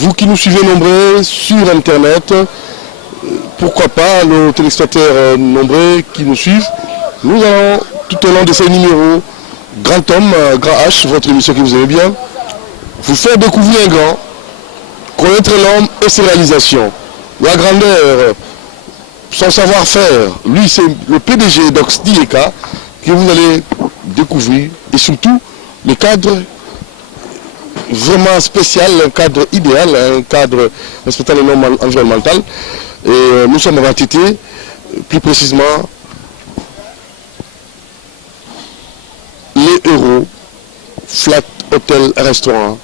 Vous qui nous suivez nombreux sur Internet, pourquoi pas nos téléspectateurs nombreux qui nous suivent, nous allons tout au long de ces numéros, Grand Homme, Grand H, votre émission que vous aimez bien, vous faire découvrir un grand, connaître l'homme et ses réalisations, la grandeur, son savoir-faire. Lui, c'est le PDG d'Ox Dieka que vous allez découvrir et surtout le cadre vraiment spécial, un cadre idéal, un cadre respectant les normes environnementales. Et nous sommes à Vatité, plus précisément les Héros, Flat Hotel Restaurant,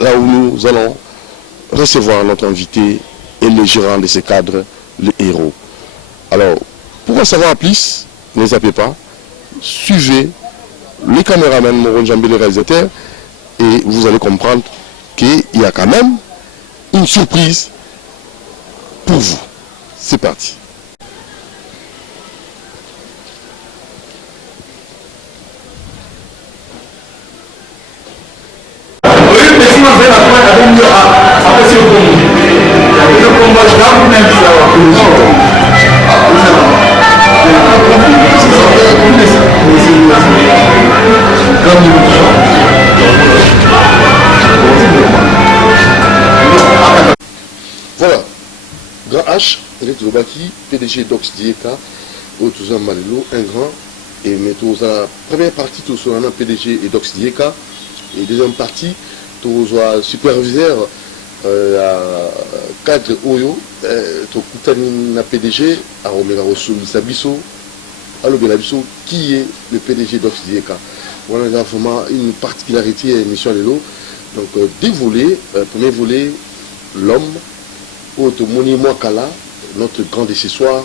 là où nous allons recevoir notre invité et le gérant de ces cadres, les Héros. Alors, pour en savoir plus, ne zappez pas, suivez les caméramans Moron Jambé, le réalisateur, et vous allez comprendre qu'il y a quand même une surprise pour vous. C'est parti. Voilà, Grand H, Electrobaki, PDG d'Ox Dieka, Otouzan Malilo, un grand, et mettons la première partie, tout sur un PDG et d'Ox Dieka, et deuxième partie, tout sur superviseur, cadre Oyo, tout Koutani PDG, à Romera Rossou, Sabiso, à l'Obelabiso, qui est le PDG d'Ox Dieka. Voilà vraiment une particularité à l'émission de l'eau. Donc, deux volets, premier volet, l'homme, autre Moni Mwakala, notre grand de ce soir,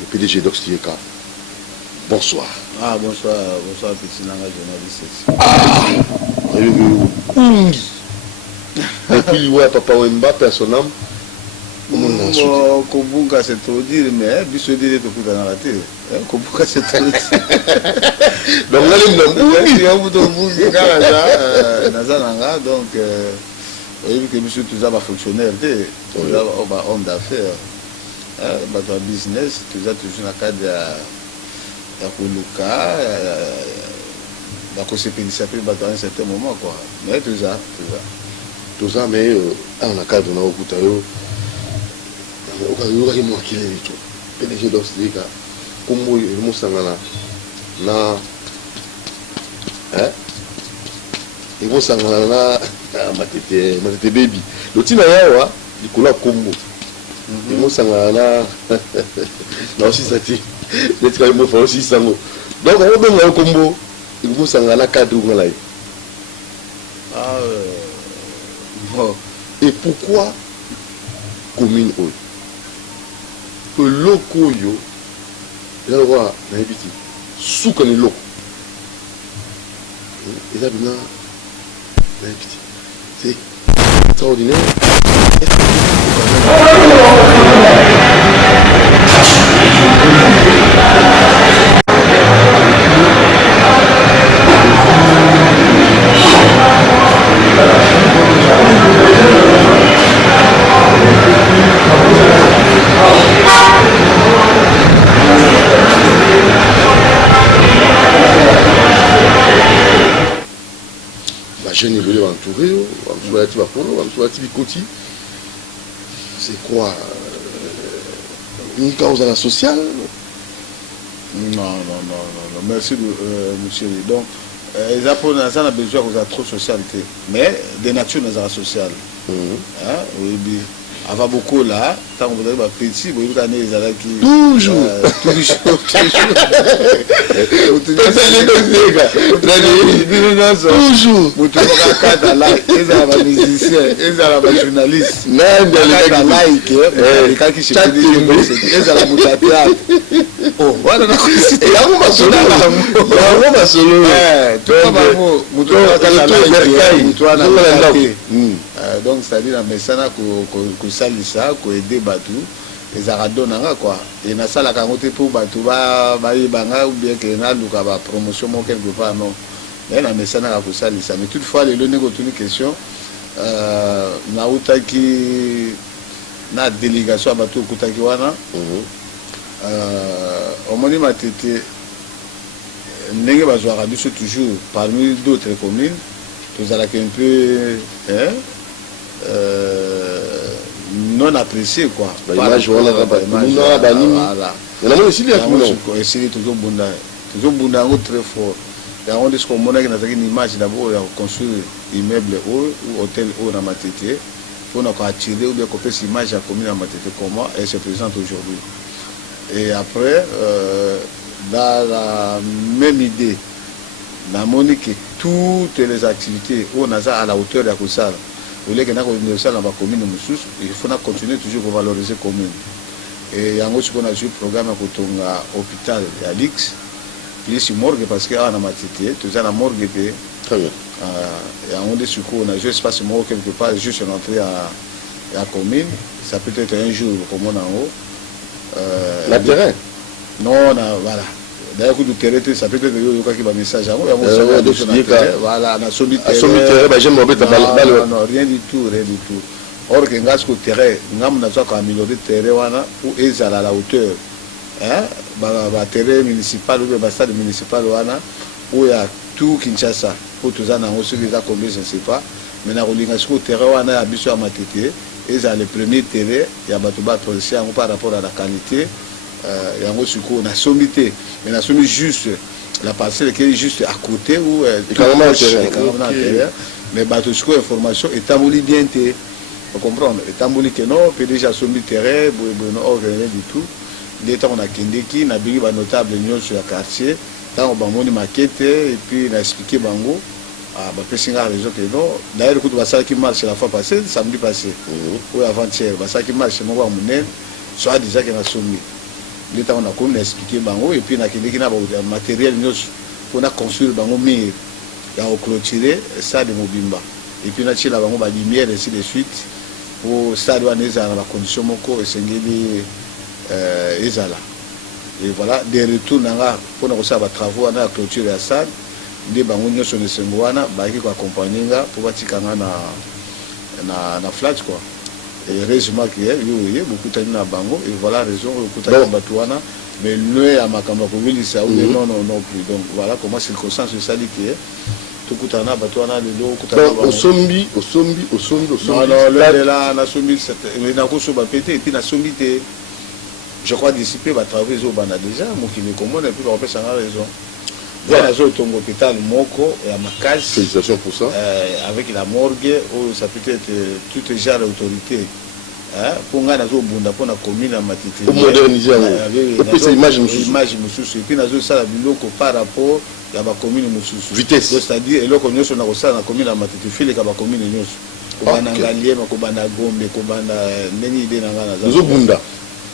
le PDG d'Ox Dieka. Bonsoir. Ah, bonsoir, bonsoir, petit Nanga, journaliste. Et puis, ouais, Papa Wemba, personne âme. Kobuka, c'est trop dire, mais Bissou dit que tu as raté. Kobuka, c'est trop dire. Donc, là, donc, que Bissou, tu as fonctionnaire, tu as homme d'affaires, tu as business, tu as toujours un cadre de Koulouka, tu as à un certain moment, quoi. Mais tout ça. Tout ça, mais on a cadre dans le Koutayo. On a moi qui est tout. PDG d'Ox Dieka, comme moi, je me sens là. Et vous savez, ma tête baby. Le petit naïa, il coule à combo. Et vous savez, là aussi, ça tient. Les travailleurs me font aussi ça. Donc, on va dans le combo. Et vous savez, là, cadre ou là. Ah, bon. Et pourquoi commune Oyo? Que loko yo, il y a le roi, il y a un petit. Sous qu'on est loko. Et là, il y a un petit. C'est extraordinaire. Jeune évolué entouré, c'est quoi une cause à la sociale? Non, merci monsieur. Donc, les Japonais ont besoin de trop socialité, mais des natures dans la sociale. Oui, avant beaucoup là, quand vous avez petit, vous avez des années qui. Toujours. Toujours. Vous trouvez un cadre là, ils ont un musicien, ils ont un journaliste. Même dans les cas les cas qui se disent, ils ont la moutarde. Oh, voilà la chose. Et là, on va solo. Donc, c'est-à-dire, la messana que salisa, que aider Batou, les aradonanga quoi. Et na sala kangote pour Batou, ba banga ou bien que na luka ba promotion quelque part non. Mais la messana que salisa. Mais toutefois, les données que une question, nautaki na délégation à bateau kutaki wana omoni matete ndenge bazwaka biso toujours parmi d'autres communes tozalaki un peu non apprécié quoi. Image wana esili tozobunda yango très fort yango nde soki omonaki nazalaki une image d'abord ya construire immeuble oyo ou hôtel oyo na matete mpona koattirer ou bien kopesa image ya commune ya matete comment elle se présente aujourd'hui. Et après dans la même idée namoni que toutes les activités oyo naza à la hauteur ya kosala oleke na kosala na bacommune mosusu il faut na continuer toujours kovaloriser commune. Et yango sikoyo nazwi programme ya kotonga hôpital ya Lix plus morgue parce que awa na matete toza na morgue te. Très bien. Yango nde sikoyo nazwi espace moko quelque part juste l'entrée ya commune. Ça peut être un jour komona yango na terrain non na voilà d'ailleurs coup de terrain ça peut être yoyokaki bamessage yango voilà na sombi terrain non rien du tout. Or que ngai siko terrain ngamu nazwaka améliorer terrain wana ou ezala à la hauteur baterrain municipal ou bastade municipal wana ou ya tout Kinshasa po toza nango soki eza combien je ne sais pas mais nakolinga siko terrain wana ya biso ya matete ezala le premier terrain ya bato baprocesser yango par rapport à la qualité yango sikoyo nasombi te mais nasombi juste la parcelle qui est juste à côté ou carrément na terrain mais bato sikoyo information etamboli bien te comprendre etamboli ke non PDG asombi terrain boyeboye or rien du tout nde ntango nakendeki nabingi banotable nyonso ya quartier ntango bamoni maquette et puis na expliqué bango bapesi nga raison que non d'ailleurs kutu basalaki marche la fois passée samedi passé oyo avant-hier basalaki marche moko ya monene soit déjà ke nasombi nde ntango nakomi na expliqué bango et puis nakendeki na matériel nyonso mpona construire bango mire ya koclôturer stade mobimba et puis natiela bango balumière ainsi de suite po stade wana ezala na bacondition moko esengeli ezala. Et voilà des retours nanga mpona kosala batravaux wana ya clôture ya stade nde bango nyonso na esengo wana bayaki koaccompagne nga mpo batika nga na flat quoi. Et heureusement que yo bokutani na bango et voilà raison okutani bato wana mais loin ya makambo ya kobilisa ou non plus. Donc voilà comment circonstance esali ke tokutana na bato wana lelo okutana bango osombi là nasombi nakosoba pete et puis nasombi te je crois d'ici peu batravaux ezobanda déjà mokili komona et puis bakopesa nga raison. Voilà, j'ai ton hôpital Moko et à Makaz. Félicitations pour ça. Avec la morgue, ça peut être tout genre d'autorité. Pour nga nazo bunda pour na commune à Matete. Pour moderniser. Et puis c'est image mususu. Image mususu. Et puis nazo sala biloko par rapport à la commune mususu. Vitesse. C'est-à-dire eloko nyonso na kosala na commune à Matete file ka ba commune nyonso. Kobana ngaliema kobana gombe kobana ndeni ide na nga nazo. Nazo bunda.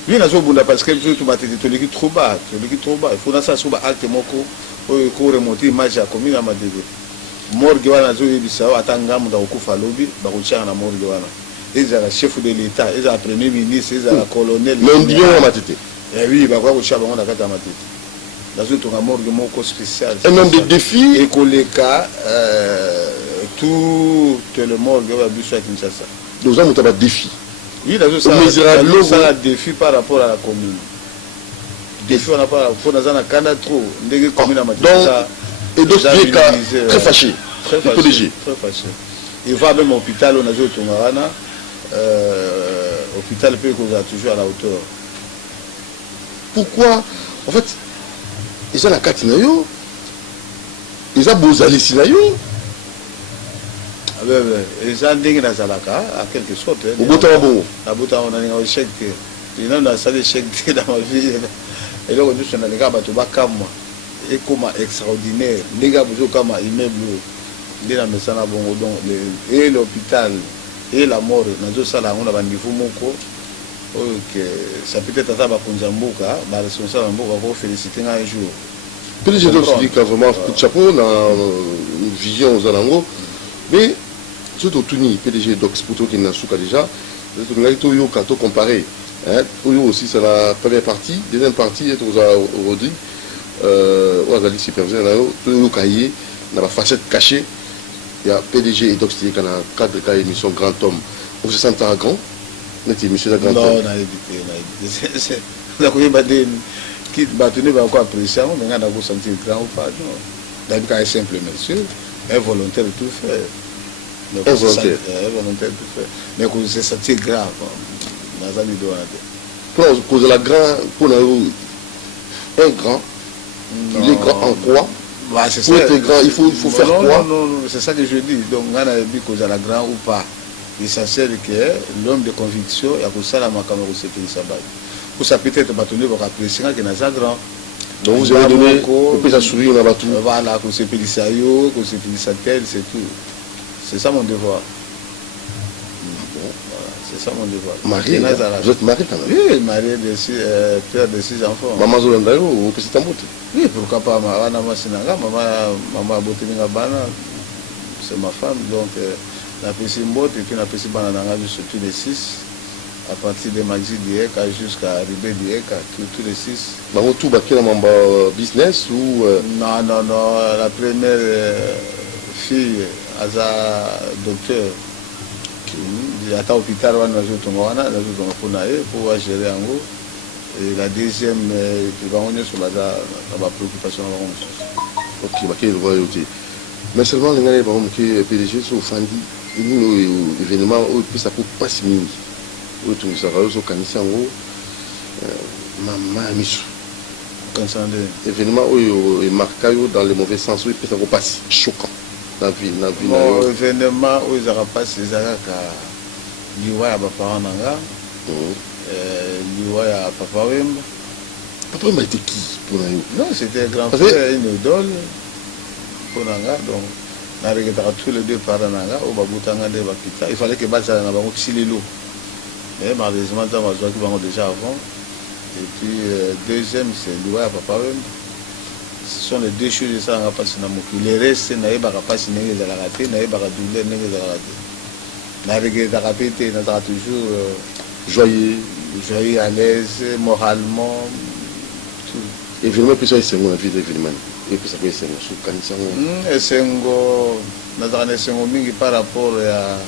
Oui nazo bunda parce que tout Matete toleki trop bas. Il faut na ça sur ba acte moko. Pour remonter l'image à la commune à Matete. Morgue wana zo yebisa ata ngamu da okufa lobi bakotia na morgue wana. Eza la chef de l'état, eza la premier ministre, eza la colonel. L'ondion à Matete. Eh oui, bakwa kotia bango na kata Matete. Dazo tonga morgue moko spécial. Un homme de défi et koleka tout le morgue va biso à Kinshasa. Nous avons un défi. Oui, dazo ça défi par rapport à la commune. Défi on a pas pour dans un canada trop ndenge commune à Matete. Et donc très fâché. Très fâché. Il va même au hôpital on a joué au Tongarana. Hôpital peut qu'on a toujours à la hauteur. Pourquoi en fait ils ont la carte nayo. Ils ont beaux aller sinayo. Ils ont ndenge na zalaka à quelque sorte. Au bota bon. À bota on a un chèque. Il y a un salaire chèque dans ma vie. Et là, nous sommes dans les gars, et comme extraordinaire, les gars, vous comme immeuble, de la maison à bon, et l'hôpital, et la mort, nous sommes là, on a un niveau moko, ça peut être à ça, Konzamboka, ma responsable, on va féliciter un jour. PDG donc dit qu'il y a vraiment coup de chapeau dans une vision aux alengours, mais surtout tout ni PDG donc pour toi qui n'a souka déjà, on a tout yo quand comparé. Aussi c'est la première partie, deuxième partie est aux Rodrigue, aux Alix superviseurs, tout le cahier, dans la facette cachée, il y a PDG et Dox qui est dans le cadre de l'émission Grand Homme. Vous se sentez à grand? N'est-ce pas, monsieur le Grand Homme? Non, on a évité. On a évité. Qui bâtonné va encore apprécier, mais on a encore senti grand ou pas. Non. D'habitude, un simple monsieur, un volontaire de tout faire. Un volontaire? Un volontaire de tout faire. Mais qu'on se sentit grave. Pour cause de la grand, pour un grand, il est grand en quoi? Bah, pour être grand, il faut faire non, quoi? Non, c'est ça que je dis. Donc, on a dit cause de la grand ou pas. L'essentiel que l'homme de conviction, il y a que ça la macamero c'est pays sabat. Pour ça peut-être bâtonner pour apprécier qu'il y a un grand. Donc vous avez donné, on peut s'assurer, on a tout. Voilà, que c'est Pélissayo, que c'est Pélissatel, c'est tout. C'est ça mon devoir. Voilà, c'est ça mon devoir. Marié, vous êtes marié quand même? Oui, marié, père de 6 enfants. Maman Zolandayo, vous pouvez s'en beauté? Oui, pourquoi pas, maman Sinanga, maman Boteninga Bana, c'est ma femme, donc la petite botte et puis la petite banana sur tous les 6. À partir de Maxi Dieka jusqu'à Ribé Dieka, tous les 6. Vous tout baqué dans mon business ou Non, la première fille, Aza docteur, qui est à l'hôpital, pour gérer en gros. Et la deuxième, qui va en sur la préoccupation. Ok, baqué de royauté. Mais seulement les gars, qui PDG sont fandis, événement où ça peut pas se minimiser. Autour de ça, au Kanissa, maman Michou. Événement où il marque dans le mauvais sens, où il peut pas choquant dans la vie. Non, événement où il n'y aura pas ces arrêts à l'Iwa à Papa Nanga, l'Iwa à Papa Wemba. Papa Wemba était qui pour nous? Non, c'était un grand frère, une idole pour Nanga. Donc, on a regardé tous les deux par Nanga, au Baboutanga de Bakita. Il fallait que Bazar n'ait pas Xililo. Mais malheureusement, ça va jouer déjà avant. Et puis, deuxième, c'est l'Iwa à Papa Wemba. Ce sont les deux choses que ça n'a pas passé dans mon cul. Les restes, n'a pas passé dans les ratés, n'a pas doublé dans les ratés. N'a pas répété, n'a pas toujours joyeux, à l'aise, moralement, tout. Évidemment, puis ça, c'est mon avis d'événement. Et puis ça peut être sous Kanissa. Et c'est un mingi par rapport à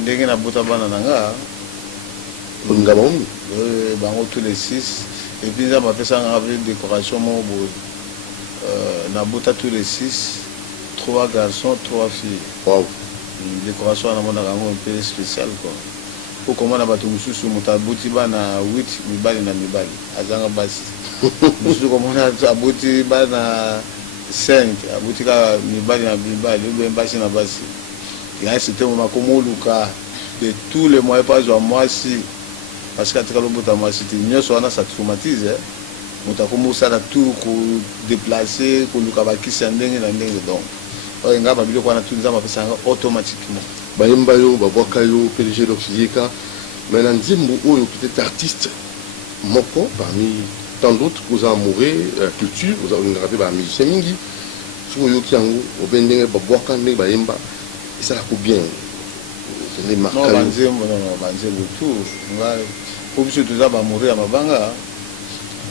ndenge na Boutabana Nanga. Tous les 6. Et puis ça m'a fait ça avec décoration mon na Bouta tous les 6, 3 garçons, 3 filles. Wow. Une décoration à mon un peu spéciale quoi. Pour comment on a battu sous Moutabouti na 8 mibali na mibali. Azanga basi. Nous comment on a abouti na 5, abouti ka mibali na mibali, ou bien basi na basi. Il y a un certain moment comme Luka de tous les moyens pas à moi si parce qu'à travers le bout à moi c'était mieux soit ça traumatise on a commencé à tout déplacer pour Luka qui s'en dingue donc on a pas biloko na tout ça m'a fait ça automatiquement bayemba yo babwaka yo PDG d'Oxyeka mais dans Nzimbo oyo peut-être artiste moko parmi tant d'autres vous amoureux culture vous avez regardé ba musicien mingi sur yo kiango obendenge babwaka ndenge bayemba et ça la coupe bien. Non, Banzembo tout. Pour que tout ça va mourir à Mabanga.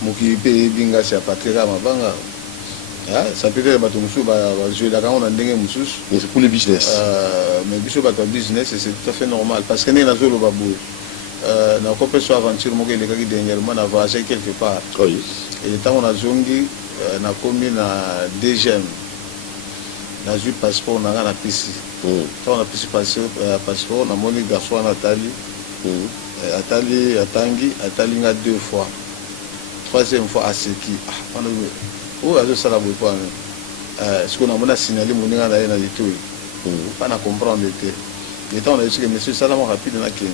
Moki paye binga c'est à partir à Mabanga. Ça peut être que tu vas jouer la gamme en dingue moussous. Mais c'est pour le business. Mais bisous ton business c'est tout à fait normal parce que n'est pas le babou. Na compétition aventure moki les gars qui dernièrement a voyagé quelque part. Oui. Et tant on a zongi na combien na DGM. Na ju passeport na na PC. Quand on a pu passer passeport, on a mon garçon à Nathalie. Atali 2 fois. 3e fois à Seki. Où est-ce que ça va pas? Ce qu'on a signalé, mon gars, là, il tout. Pas à comprendre. Les temps, on a dit que monsieur Salam rapide dans la Kenya.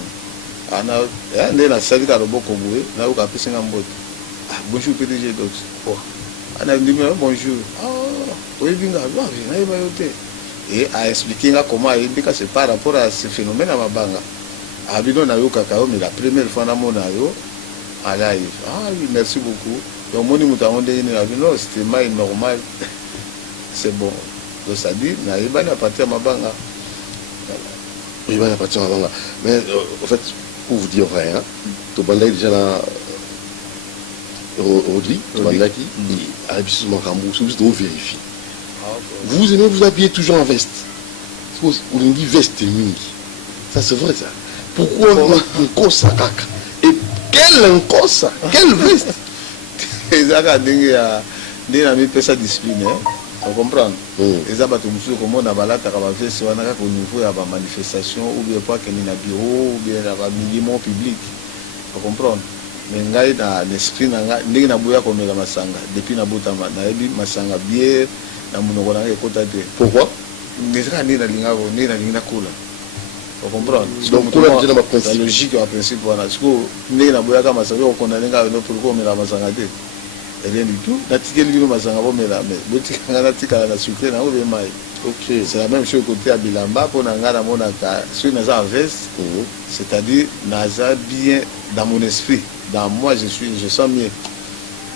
On a la salle à Roboko Boué, là où on a pu s'engager. Bonjour, PDG Dox. On a dit bonjour. Oui, bien, et à expliquer comment il dit que c'est par rapport à ce phénomène à Mabanga. Abidon na yo kakao, mais la première fois na mon ayo à live. Ah oui, merci beaucoup. Donc mon moutamon de non, c'était mal normal. C'est bon. Donc ça dit, na iba na partir à Mabanga. Oui, il va partir à Mabanga. Mais en fait, pour vous dire vrai, hein, tu bandai déjà là Rodri, tu bandai qui, et à l'habitude de mon cambou, c'est juste de vérifier. Vous aimez vous habiller toujours en veste. Vous dit veste mingi. Ça c'est vrai ça. Pourquoi un cosa caca? Et quel cosa? Quelle veste? Ils ont mis ça discipline. Vous comprenez? Ils ont mis comment on a balaté à la veste au niveau de la manifestation ou bien pas qu'il y a un bureau ou bien un minimum public. Vous comprenez? Mais ngai na l'esprit na ndenge na boya komela masanga depuis na botama na yebi masanga bière na munoko na ekota te. Pourquoi? Ngezaka ndenge na linga ko ndenge na linga kola. Vous comprenez? Donc kola déjà ma principe. La logique en principe wana. Parce que ndenge na boya ka masanga ko condamner nga no pour komela masanga te. Rien du tout. Na tikeli bino masanga bo mela mais botika na tika na sucré na obe mai. OK. C'est la même chose côté à Bilamba pour na nga na mona ka sur naza veste. C'est-à-dire naza bien dans mon esprit. Dans moi, je sens mieux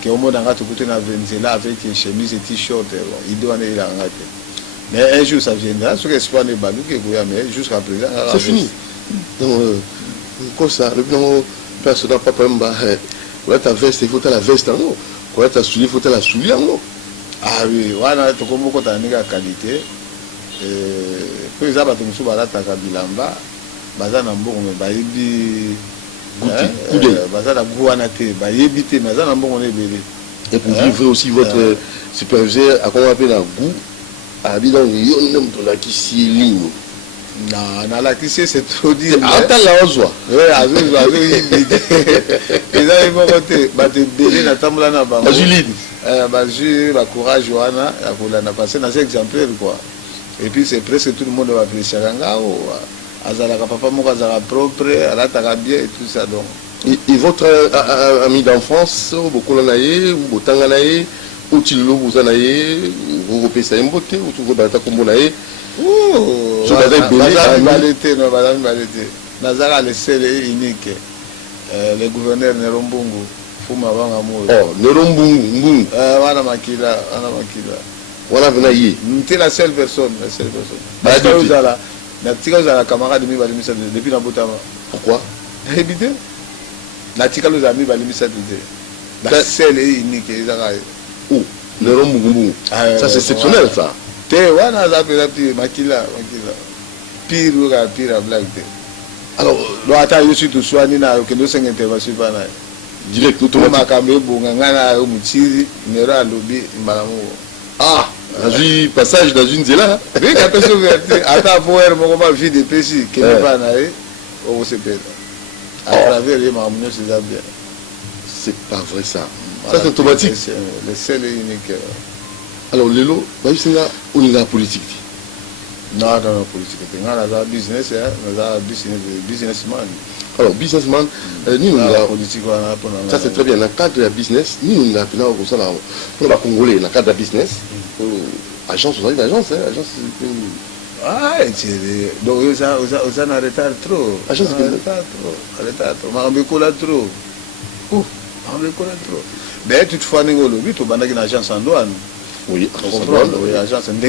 que au monde en tout côté na Venezuela avec une chemise et t-shirt, il doit aller là. Mais un jour ça viendra, sur l'espoir n'est pas nous qui mais jusqu'à présent. C'est fini. Donc, comme ça, le plan personnel papa mba, quand ta veste, il faut la veste en haut. Quand ta soulier, il faut la soulier en haut. Ah oui, voilà, tu comme beaucoup de qualité. Pour les abattre nous sur la Bilamba, bazan en bon, mais baïbi. Et pour vivre aussi votre superviseur, à comment on appelle un goût, à dire dans la qui ligne. Non, la qui c'est trop dire. Attends la ozoa. Oui, à courage, Johanna, a passé dans cet exemplaire quoi. Et puis c'est presque tout le monde va apprécier azalaka papa moko azala propre alataka bien et tout ça donc et votre ami d'enfance beaucoup naye ou botanga naye ou tilo bozanaye vous repesa mbote ou tout bata kombo naye je vais balete non balete nazala le seul et unique le gouverneur Nerombungu fuma banga mo oh Nerombungu wana makila wana venaye c'est la seule personne parce que vous allez na tika uzala camarade mi balimisa depuis na botama. Pourquoi? Évité. Na tika uzala mi balimisa de. La seule et unique ezaka. Oh, le rombungu. Ça c'est exceptionnel ça. Te wana za pela pi makila. Pire blague. Alors, do ata yo surtout swani na yo kendo senga intervention pa na. Direct automatique. Makambe bunga ngana yo mutiri nero alobi mbalamu. Ah, j'ai passage dans une zéla. Oui, quand on s'ouvre, attends pour elle, mon vie de péché, qui n'est pas naïf, on se pète. À travers les mamans, c'est bien. C'est pas vrai ça. Ça c'est automatique. Le seul et unique. Alors, Lélo, on est la politique. Non, politique. On a business, businessman. Alors, businessman, nous, la politique, ça c'est très bien. Dans le cadre de la business, nous, pour les Congolais, dans le cadre de la business, agence, vous avez une agence, agence. Ah, donc vous en arrêtez trop. Agence, arrêtez trop. Mais on me colle trop. Mais toutefois, nous avons une agence en douane. Oui, agence en douane.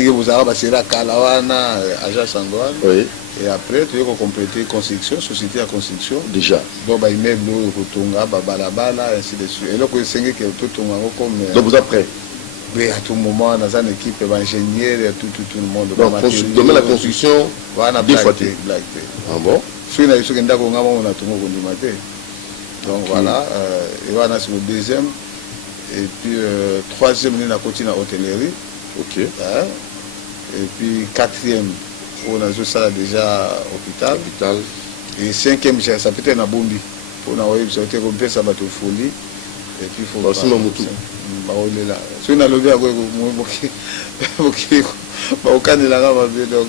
Vous avez Kalawana, agence en douane. Oui. Et après, tu as complété construction, société à construction. Déjà. Donc, il y a Rotonga, Balabala, ainsi de suite. Et là, il y a comme. Donc, vous êtes prêt? Oui, à tout moment, dans une équipe d'ingénieurs, tout le monde. Donc, domaine de la construction, des fois. Ah bon? Donc, voilà. Et voilà, c'est le deuxième. Et puis, troisième, on a continué à hôtellerie. Ok. Et puis, quatrième, on a joué ça déjà hôpital. Et cinquième, ça peut être un bombi. Pour nous, ça peut être ça va folie. Et puis, il faut. Aussi, Mamoutou. Si on a levé à quoi,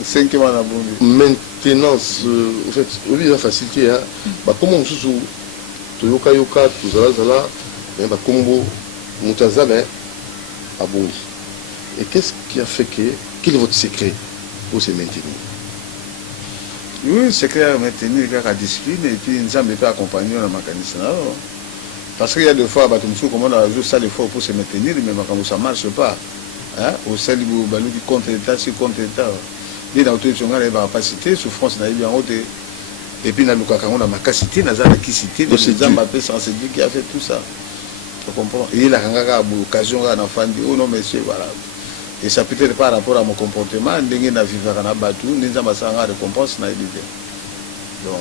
cinquième, on a bombi. Maintenance, en fait, au lieu de la facilité, comment on se sous Toyoka, Tuzala, Combo, Moutazame, à Bongi. Et qu'est-ce qui a fait que. Quel est votre secret pour se maintenir? Oui, le secret à maintenir la discipline et puis nous sommes pas accompagnés dans le mécanisme. Parce qu'il y a des fois, comment on a joué ça l'effort pour se maintenir, mais quand ça ne marche pas, au sein du balou qui contre l'État, c'est contre l'État. Il y a une capacité, souffrance dans les haute. Et puis, on a ma capacité, on a la capacité, on a qui a fait tout ça. Tu comprends? Et il a une occasion à la fin de oh non, monsieur, voilà. Et ça peut être par rapport à mon comportement, ndenge na vivre na batu, ndenge na sanga récompense na idée. Donc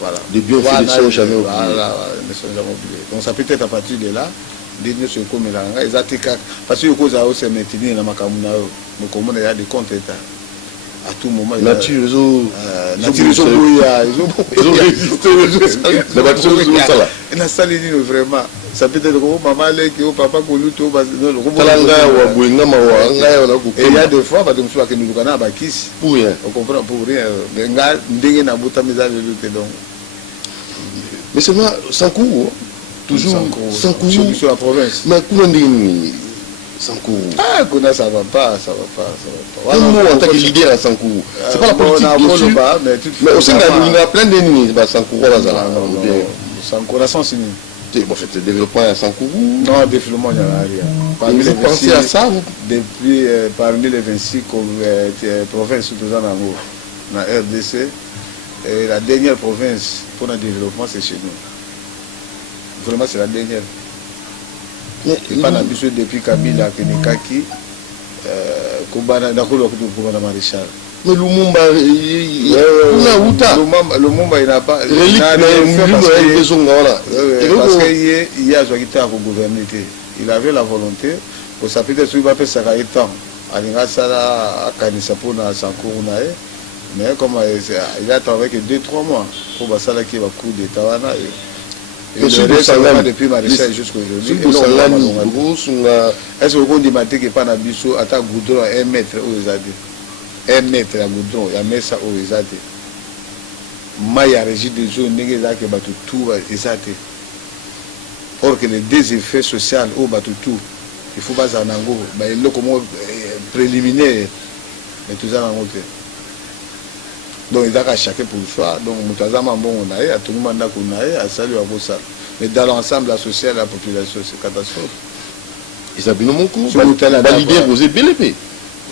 voilà. Des bienfaits ne sont jamais oubliés. Voilà, ne sont jamais oubliés. Donc ça peut être à partir de là, ndenge se comme là, parce que cause a aussi maintenir na makamuna, mais comme on a des comptes état. À tout moment, nature, ils ont vraiment. Ça peut être comme maman, papa, et il y a des fois, que nous pour rien. On comprend pour rien. Mais seulement sans cours, toujours sans cours sur la province. Mais comment dire sans cours? Ah, ça va pas. Comment en tant que leader à Sankou? C'est pas la politique, bien sûr. Mais aussi, il y a plein d'ennemis sans cours. Sans connaissance, en fait, le développement à Sankou. Non, développement, il n'y a rien. Vous pensez à ça? Depuis, parmi les 26 provinces, surtout dans la RDC, et la dernière province pour le développement, c'est chez nous. Vraiment, c'est la dernière. Et pas l'ambition depuis Kabila, Kenikaki, Koubana, Koubana Maréchal. Mais Lumumba, Lumumba, il n'a pas. Parce qu'il y a Joaquita à gouverner. Il avait la volonté, pour ça peut-être qu'il va faire ça à temps. Il Sala, Kanisapona, Sankounae, mais comme il a travaillé que 2-3 mois pour Basala qui va coup de Tawana. Et le reste, depuis Maréchal jusqu'à aujourd'hui. Est-ce qu'on dit que pas Nabiso attaque goudron à 1 mètre où ils ont 1 mètre à goudron, il y a mis ça où ils ont été. Maya régit des zones négatives qui battent tout, ils ont été. Or que les deux effets sociaux au battu tout, il faut pas en ango, mais il comme préliminaire, mais tout ça en côté. Donc il a chacun pour soi, donc Moutazama bon on a à tout le monde qu'on a à salut à ça. Mais dans l'ensemble la sociale, la population c'est catastrophe. Ils ont mon coup. Valider vous êtes belé.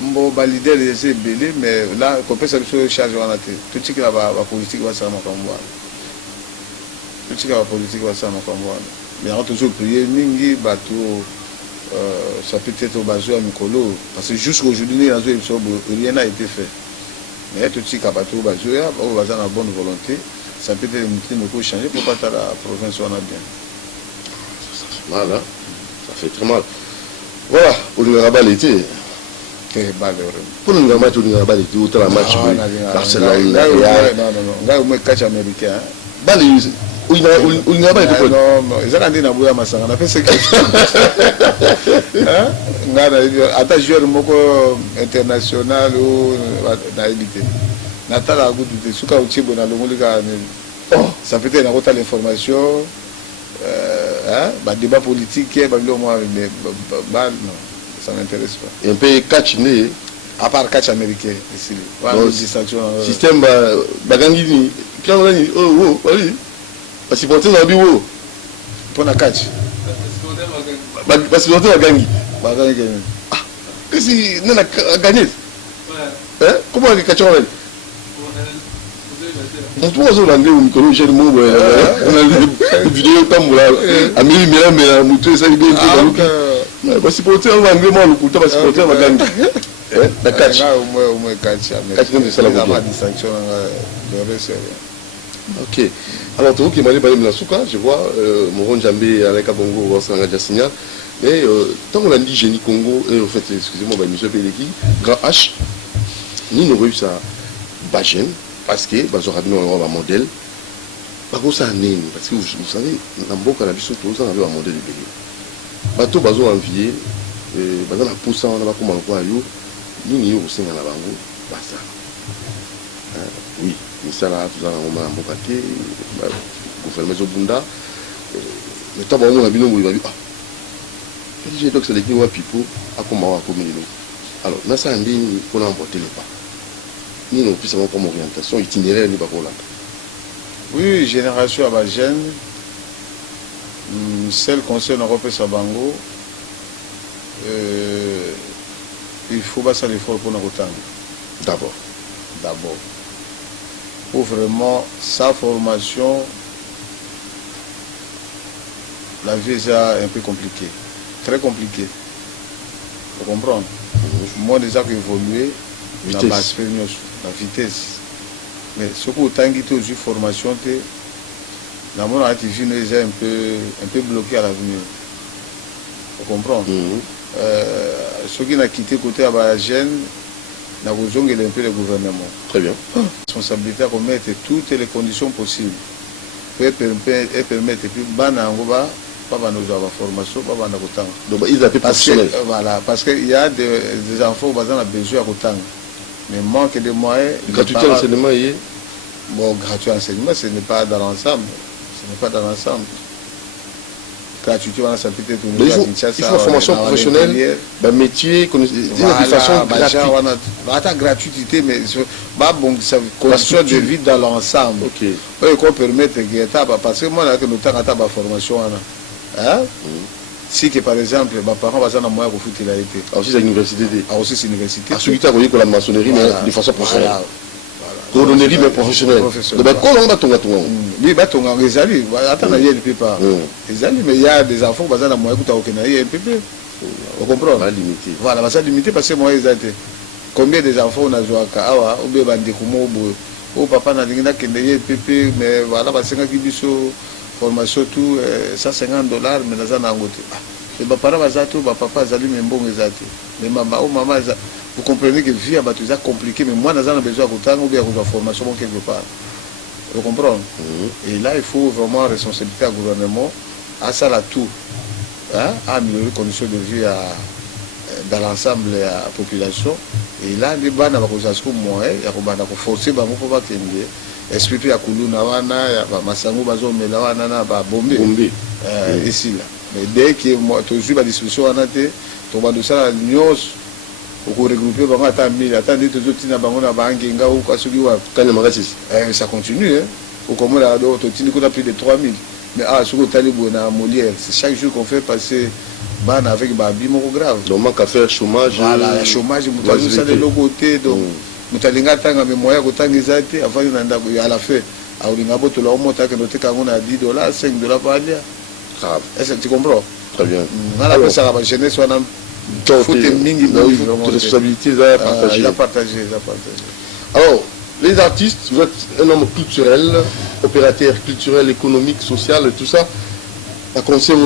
Bon valider les belé, mais là qu'on peut s'habituer charge on a tout ce qui va politique va ça comme moi. Tout ce qui va politique va ça comme moi. Mais on a toujours prié mingi bateau ça peut être au bateau à Mikolo parce que jusqu'à aujourd'hui rien n'a été fait. Mais tout ce qui est capable de faire, on va avoir bonne volonté, ça peut être un changer pour pas la province on a bien. Ça fait mal, hein? Ça fait très mal. Voilà, pour le rabat l'été. Pour le rabat, l'été, autant la match, Barcelone, non, catch américain. Oui, il n'y a pas de problème. Non, ils ont dit que nous avons fait ce que attends, joueur international ou naïvité. Natala a goûté. Souka ou Tchibo na l'omolika. Ça peut être une l'information, débat politique, non, ça ne m'intéresse pas. Et un peu catch né. À part catch américain ici. Système Bagangini. Oh, oui. Parce que porter dans bureau pour la catch parce que porter la gangi ah qu'est-ce que n'a gagné hein comment on catch on peut aussi l'anglais ou micro j'ai le mot on a vidéo comme là ami mais mutu ça bien parce que porter l'anglais moi le couteau parce que porter la gangi la catch au moins catch de ça la distinction de reste. Ok. Alors, tout qui m'a dit, je vois, Moron Djambé, avec Abongo, Sanga Jassignal, mais tant qu'on a dit génie Congo, et en fait, excusez-moi, M. Peleki, Grand H, ni nous réussi à Bajen, parce que, nous avons un modèle, par contre, ça n'est pas, parce que vous savez, dans le cannabis, tout ça, on avait un modèle de béni. Bateau, bateau envié, bateau, la pousse, on a pas comment quoi, nous, nous, au sein de la bango, bah ça. Oui. Misala tout ça on m'a embocaté gouvernement Zobunda mais toi on a bien on va dire ah j'ai donc c'est les qui wa pipo à comment communiquer alors là ça ndini pour emporter le pas ni non plus ça comme orientation itinéraire ni pas pour là. Oui, génération à ma jeune celle concerne Europe et Sabango il faut pas ça l'effort pour nous autant d'abord pour vraiment sa formation, la vie est un peu compliquée, très compliquée. Vous comprenez? monde déjà évolué na Vitesse. aspect nyonso na vitesse mais soki otangi te ozwi formation te namonaka ti vie no eza un peu bloqué à l'avenir ocomprendre soki nakite côté ya bajeune nakozongela un peu le gouvernement Très bien. responsabilité ya komettre toutes les conditions possibles pour permettre puis bana yango pas banozwa baformation pas banda kotanga Donc ils appellent professionnels. voilà parce que il y a des enfants baza na besoin ya kotanga mais manque de moyens Gratuité d'enseignement, bon gratuit enseignement ce n'est pas dans l'ensemble gratuité wana ça peut être il faut formation professionnelle, métier, de façon gratuite. Ata gratuité mais bon ça condition de vie dans l'ensemble. Ok. Pour qu'on permette que parce que moi là que nous t'as ba formation wana. Hein? Si que par exemple mes parents baza na moyen ko futi la été. Aussi c'est l'université. Aussi c'est l'université. À celui qui a voyé que la maçonnerie mais de façon professionnelle. Cordonnerie mais professionnelle. Donc comment on va tonga tonga. Oui, bah tonga ezali. Attends na yel pas. Ezali mais il y a des enfants baza na moyen ko ta okena yel pépé. On comprend. Limité. Voilà, bah ça limité parce que moi ils étaient combien des enfants on a joué à Kawa ou bien bande kumo au papa na lingina kende yel pépé mais voilà parce que kibiso formation tout $150 mais naza na ngote. Et bah parents baza tout bah papa azali membong ezati. Mais maman ou maman vous comprenez que vie à battu ça compliqué mais moi naza na besoin de ou bien de formation quelque part. Vous comprenez? Et là il faut vraiment responsabilité au gouvernement à ça là tout. Hein, améliorer les conditions de vie dans l'ensemble de la population. Et là, les gens qui ont moyen, ils forcer les gens à esprit ya kuluna wana ya masango bazomela wana na ba bombe ici là. Mais dès que moi toujours la discussion wana te to ba dosala nyos pour regrouper bango ata 1000 attendez toujours tina bango na bangenga ou kasuki wa Quand magasis. ça continue hein. Au comme là do to tini qu'on a plus de 3000. Mais sur le talibou na Molière, c'est chaque jour qu'on fait passer ban avec babi mon grave. Donc manque à faire chômage. Voilà, le chômage mutalou ça de l'autre côté donc mutalinga tanga mais moya ko tangizate avant nanda ko à la fin. A ulinga boto la mota que noté quand on a $10, $5 par dia. Grave. Est-ce que tu comprends? Très bien. On a ça la jeunesse on a faut mingi de responsabilités à partager. À partager. Alors, les artistes, vous êtes un homme culturel, opérateur culturel, économique, social, tout ça. La concert,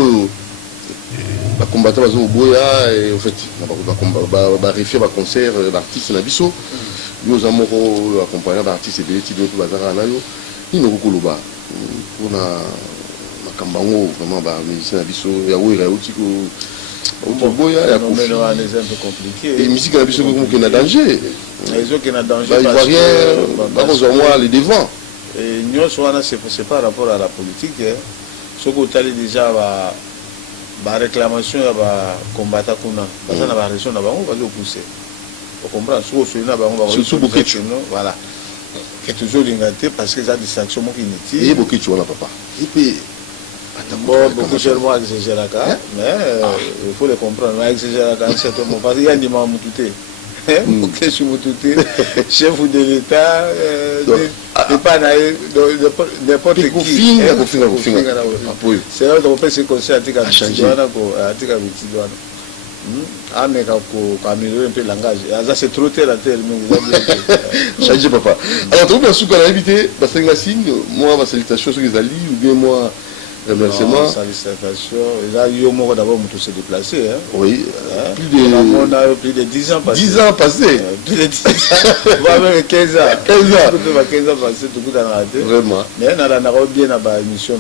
la combattant au Boya, et en fait, la référé à concert d'artistes Nabiso. Nous avons accompagné d'artistes et des études de Bazara Nayo. Nous avons Koloba. On a Kambango, vraiment, musicien Nabiso, Yaoui Raoutiko. Boya, il y a un peu compliqué. Et la musique Nabiso, il y a danger. Les autres qui ont danger. Il n'y a rien, par contre, moi, les devants. Et nous, c'est pas rapport à la politique. Ce que tu as déjà, la réclamation, la combattre, parce que la réaction, on va le pousser. Vous comprenez? Surtout beaucoup de choses. Voilà. Et toujours l'ingaté parce que ça a des sanctions qui n'étaient. Et beaucoup de choses, papa. Et puis, bon, beaucoup de gens exagèrent, mais il faut le comprendre. Exagèrent à un certain moment. Parce qu'il y a des moments tout chef de l'État, pas n'importe qui. C'est là qu'on peut se conseiller à changer. Mais améliorer un peu le langage. C'est trop tard la terre. Changer, papa. Alors, tu as bien invité, parce que moi, ma salutation sur les alliés, ou bien moi. Remerciements. Salutation. Là, il y a eu d'abord pour se déplacer. Oui. On a plus de 10 ans passés. 10 ans passés. Plus de 10 ans. Voire même 15 ans. 15 ans passés, tout le monde a raté. Vraiment. Mais on a bien à émission.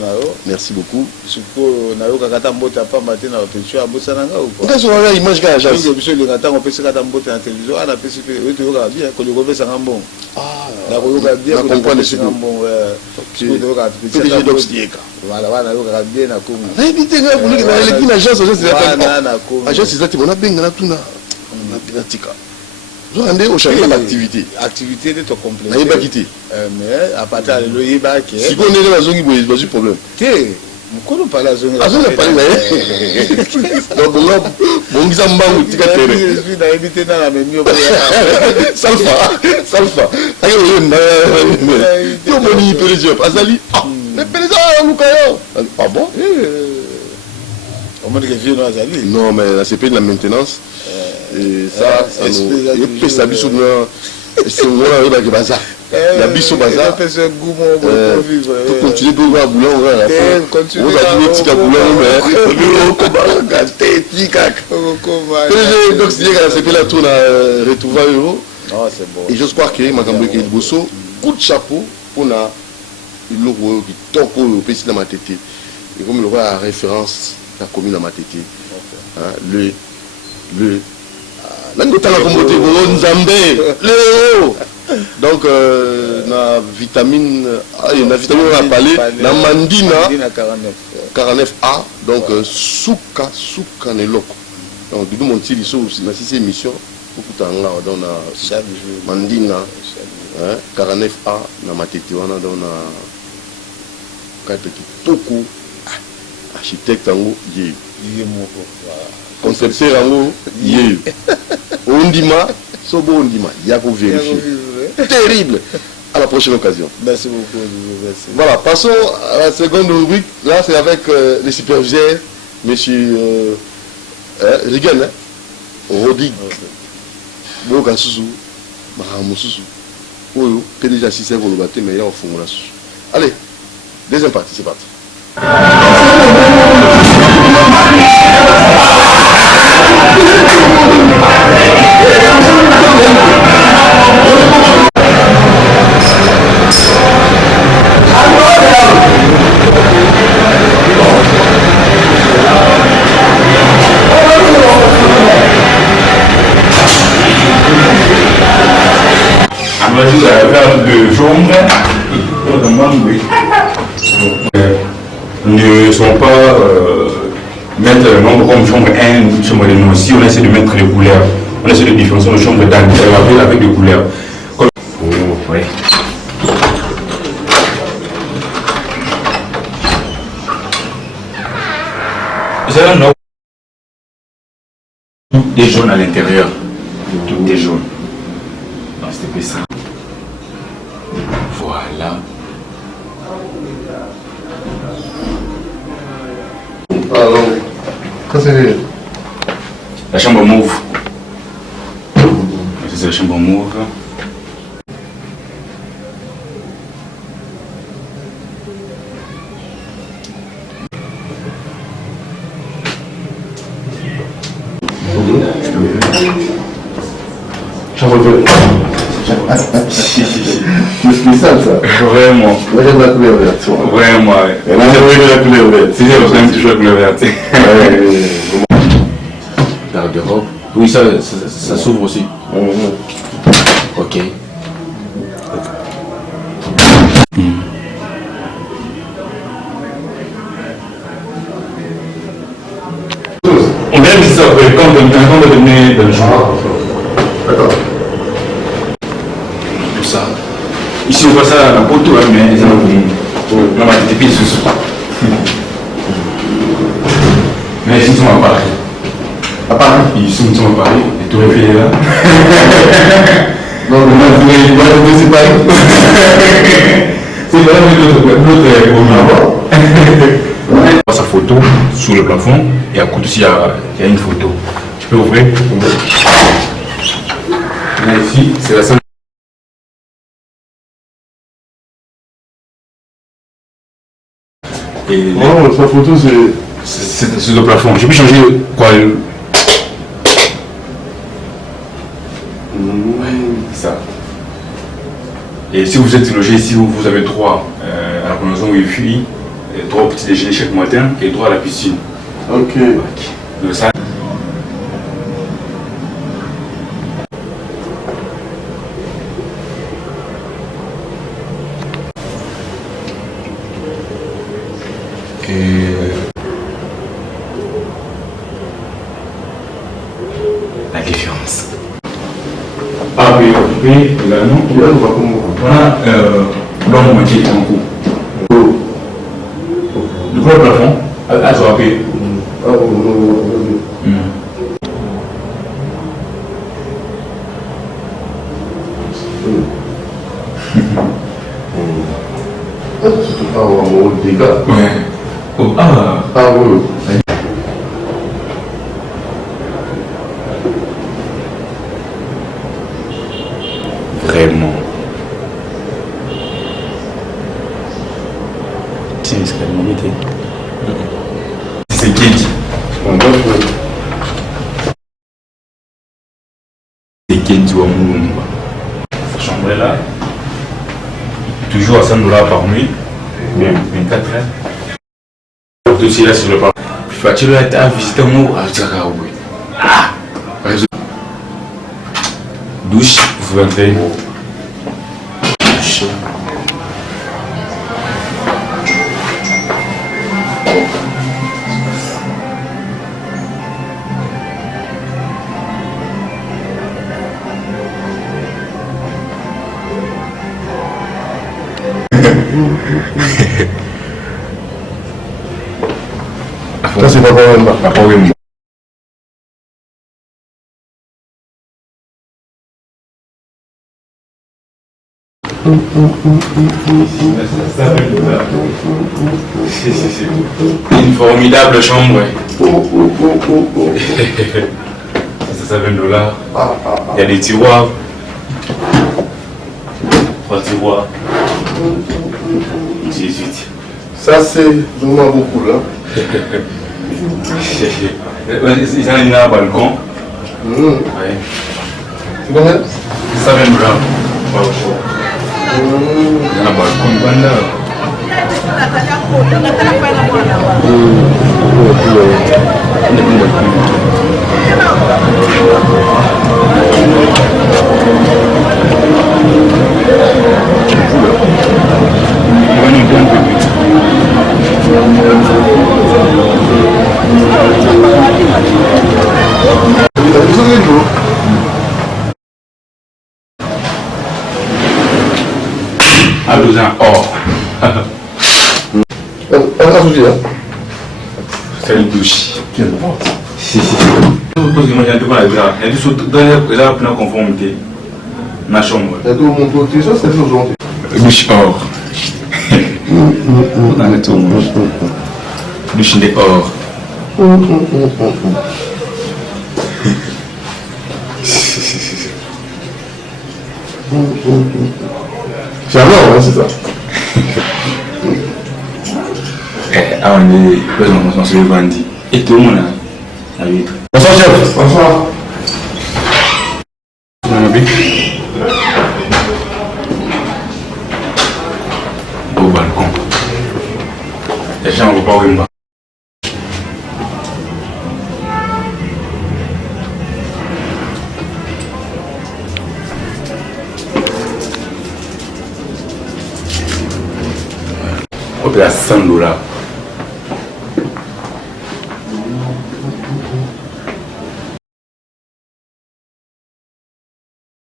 Merci beaucoup. Ce qu'on a eu quand on a pas matin dans la pétition à Bossananga ou quoi. Quand on a l'image quand on peut se quand on la télévision, on a pu se faire. Oui, tu vois bien, quand on fait un bon. Ah, on a bien, on comprend les bon. PDG d'Obstier. Voilà, voilà. Bien na komi. Invité nga pour les agence agence c'est on a bien na tuna. On a bien tika. Vous rendez au changement d'activité. Activité de ton complet. Na yeba kiti. Mais à partir de yeba ke. Si on est dans la zone il y a pas problème. Té, mukolo pala zone. Ah zone pas là. Donc bon gizamba tika tere. Je suis dans invité dans la même Salfa. Ayo na. Yo boni PDG Azali. Mais président Lukayo. Ah bon? On m'a dit que vieux Azali. Non, mais la CP de la maintenance. Et ça nous fait ça biso na c'est moi là qui bazar. La biso bazar. Ça fait un goût pour vivre. Pour continuer pour voir boulot on va continuer. On va continuer petit boulot mais on combat gasté tika. Donc c'est que c'est que la tour la retrouver euro. Ah c'est bon. Et je crois que Makambo qui bosso coup de chapeau on a il logo qui toko au pays dans ma tête. Et comme le voit à référence la commune à ma tête. Le donc na vitamine on a parlé na mandina 49A donc souka neloko donc du mon tili so na six émissions pour kutanga dans na mandina 49A na matete wana dans na quatre kitoko architecte ango ye moko concepteur yango ye ondima sobo ondima yako vérifier terrible à la prochaine occasion. Merci beaucoup. Merci. Voilà, passons à la seconde rubrique. Là c'est avec le superviseur monsieur Rigan Rodig Boka Susu Mahamu Susu Oyo PDG Sissé pour le bâtiment mais il y a au fond là. Allez, deuxième partie, c'est parti. Ne sont pas mettre le nombre comme chambre 1, chambre 2. Non, si on essaie de mettre les couleurs, on essaie de différencier les chambres d'angle avec des couleurs. Comme... Oh, oui. C'est un nom. Tout est jaune à l'intérieur. Tout est jaune. Non, c'était pas ça. Voilà. Alors, ça c'est la chambre mauve. C'est la chambre mauve. chambre bleue. C'est spécial ça. Vraiment. Moi j'aime la couleur verte. Vraiment. Et moi j'aime la couleur verte. C'est vrai, j'aime toujours la couleur verte. Garde-robe. Oui, ça s'ouvre aussi. Ok. On verra si ça après, quand on va donner dans le jour. D'accord. Tout ça. Ici on voit ça dans la poteau, mais ça on va des pieds sous. Mais ici ils sont à Paris. À Paris. Ils sont à Paris, et tout réveillé là. Non, mais c'est Paris. C'est pas l'autre au sa photo sous le plafond et à côté aussi il y a une photo. Tu peux ouvrir. Là ici, c'est la salle. Et Non, sa photo c'est sur le plafond. Je peux changer quoi ouais, ça. Et si vous êtes logé ici, vous avez droit à la connexion Wi-Fi, droit au petit déjeuner chaque matin et droit à la piscine. Ok. Donc ça. Et la différence. Ah oui, oui, là non. Voilà, l'homme moitié est en cours. Le gros plafond, à se rappeler. Ah, on des gars. Ouais. Oh, ah. Ah, oui. C'est Kenji. C'est Kenji wa Mulumba. Cette chambre là, toujours à 100 $ par nuit, bien 24 heures. Aussi là sur le parc. Facture là, tu as visité mon douche, vous entrez. Douche. Ça, c'est pas Wemba. Papa Wemba. Une formidable chambre. Ça 20 $. Il y a des tiroirs. 3 tiroirs. 18. Ça, c'est vraiment beaucoup là. Ils ont un balcon. Ouais. C'est combien? Ça 20 $. Il y a un balcon. À 12 ans, or. C'est une douche. Si. Parce que moi j'ai un peu mal à il y a tout dans la conformité. Ma chambre. Il y a tout mon côté, ça c'est aujourd'hui. Douche or. Dans le tour. Douche des or. C'est un an, hein, c'est ça. Ah, on se le vendit. Et tout le monde a vu. Bonsoir, chef. Bonsoir. Au balcon. Les gens ne vont pas Wemba. On paye à 100 $.